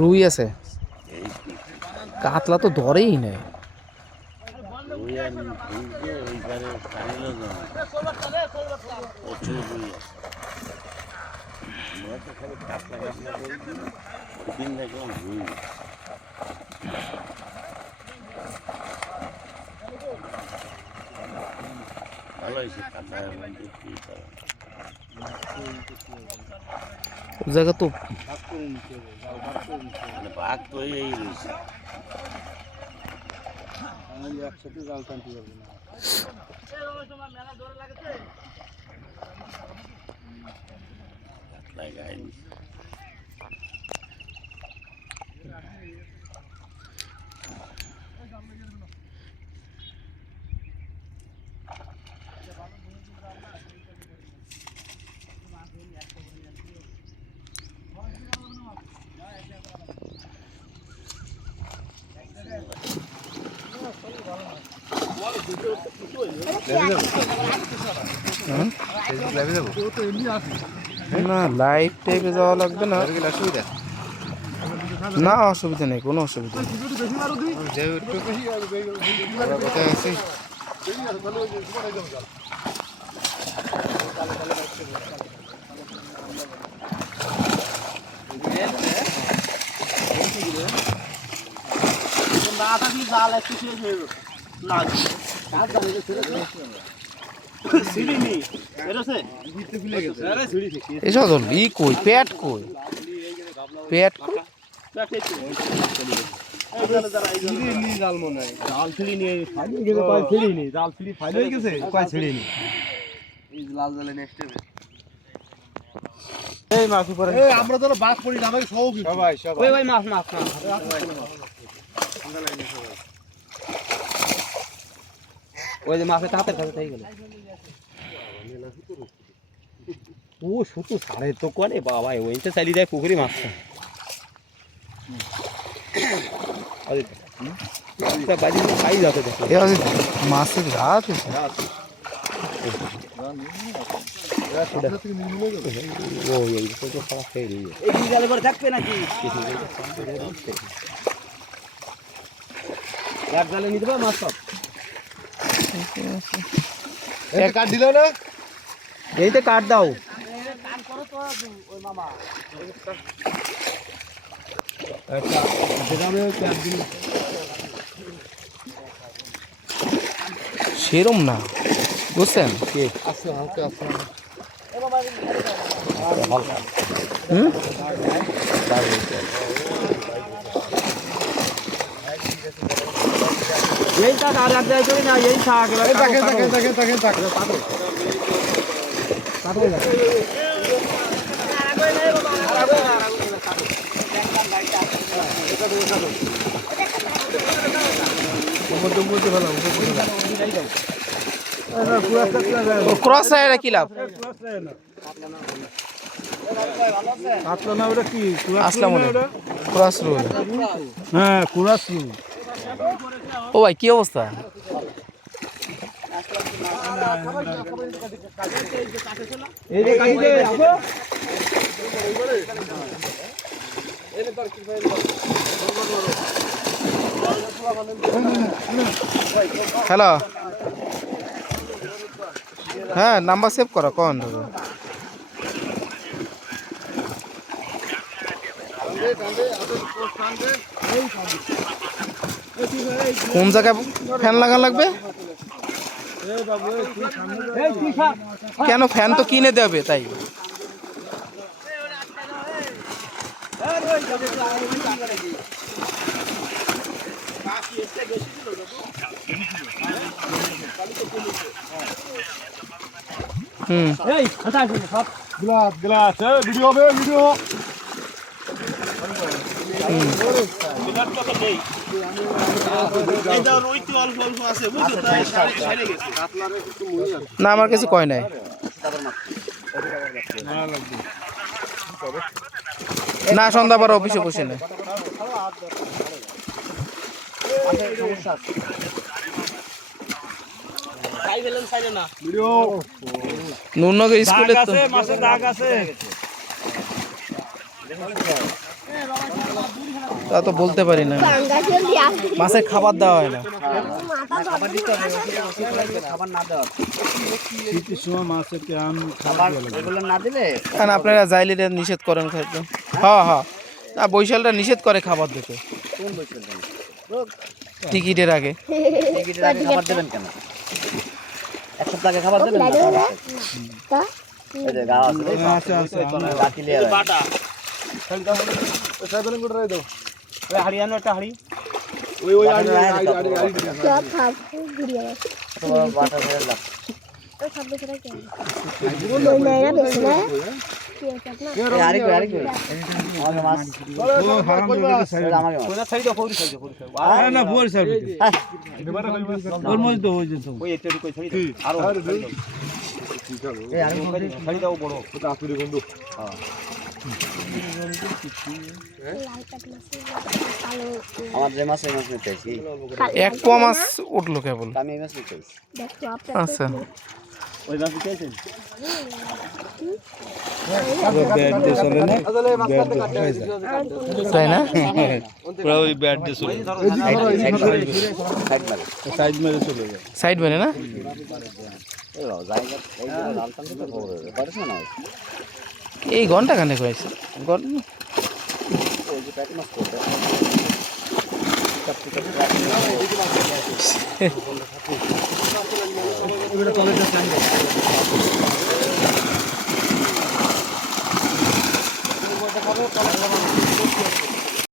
রুই আছে, কাতলা তো ধরেই নেই। জায়গা তো ভাগ তো এই রয়েছে। একসাথে জাল টানতে পারবে না। না লাইভ টাইপে যাওয়া লাগবে না, না অসুবিধা নেই, কোনো অসুবিধা নেই। এসব ই কই পেট কই, পেট কই জাল মনে হয় জাল ছিঁড়ি নিয়ে কয় ছিঁড়ি নি, জাল ছিঁড়ি ফাইল হয়ে গেছে, কয় ছিঁড়ি নি এই লাল জালে নেক্সট এই মাছ উপরে এই আমরা তো বাস পড়ি না, আমাকে সব সবাই সবাই ওই মাছ মাছ না ওই যে মাছের হাতের কাছে থেকে গেল। ও শুধু সাড়ে তো করে বাবা, ওইটা চালিয়ে দেয় পুকুরি মাছটা। মাছের রাত দেখবে নাকি এক জালে নিতে পারো মাছ সব কাট দিল না, এইতে কাট দাও। সেরম না বুঝছেন, এই থাক আর এক জায়গায় না, এই থাক ক্রস রাইডা কি লাভ আসলাম ক্রস রুল। হ্যাঁ কুরাস রুল। ও ভাই কি অবস্থা, হ্যালো হ্যাঁ নাম্বার সেভ করো কোন কোন জায়গায় ফ্যান লাগা লাগবে, কেন ফ্যান তো কিনে দেবে তাই। গ্লাস গ্লাস ভিডিও হবে ভিডিও না আমার কিছু কয় নাই, না সন্ধ্যা পর অফিসে বসে নেই। ভিডিও নুননগর স্কুলে তো মাছের দাগ আছে। তা তো বলতে পারি না, মাছের খাবার দেওয়া হয় না। খাবার দিতে হবে, খাবার না দেওয়া শীতের সময় মাছের কান খাবার এগুলো না দিলে কারণ আপনারা জাইলিটা নিষেধ করেন খাইতে। হ্যাঁ হ্যাঁ, না বৈশালটা নিষেধ করে খাবার দিতে কোন বৈশাল টিকিটের আগে। টিকিটের আগে খাবার দেবেন কেন? এক সপ্তাহ আগে খাবার দেবেন না? এই যে গাছ আছে, আছে, রাতিলে বাটা সাইবেন গুড় রাই দাও। ওই হাড়ি আনো, একটা হাড়ি ওই হাড়ি সব খাব ঘুরিয়ে বাটা ধরে লাগ। তো সব বেচরা কে ওই মেয়েরা বেশি না কি আছে আপনার এই হাড়ি কই আমাকে মাছ ও হারাম করে সাইড আমাকে মাছ না পুরো সাইড ওর মধ্যে তো হয়ে যেত ওই একটু কই ছাড়ি দাও আর এই হাড়ি ছাড়ি দাও বড় ওটা আসলে বন্ধু। লাল কাট মাছ কালো আমার যে মাছ এই মাছ নিতে চাইছি, এক পোয়া মাছ উঠলো কেবল। আমি এই মাছ নিতে চাইছি। দেখো আপনার আচ্ছা, ওই মাছ নিতে চাইছেন? ব্যাট দিয়ে চলে না, ব্যাট দিয়ে হয়ে যায় তাই না? পুরো ওই ব্যাট দিয়ে চলে যায়, সাইড মেরে চলে যায়। সাইড বেনে না, এই ঘন্টা খানেক হয়েছে।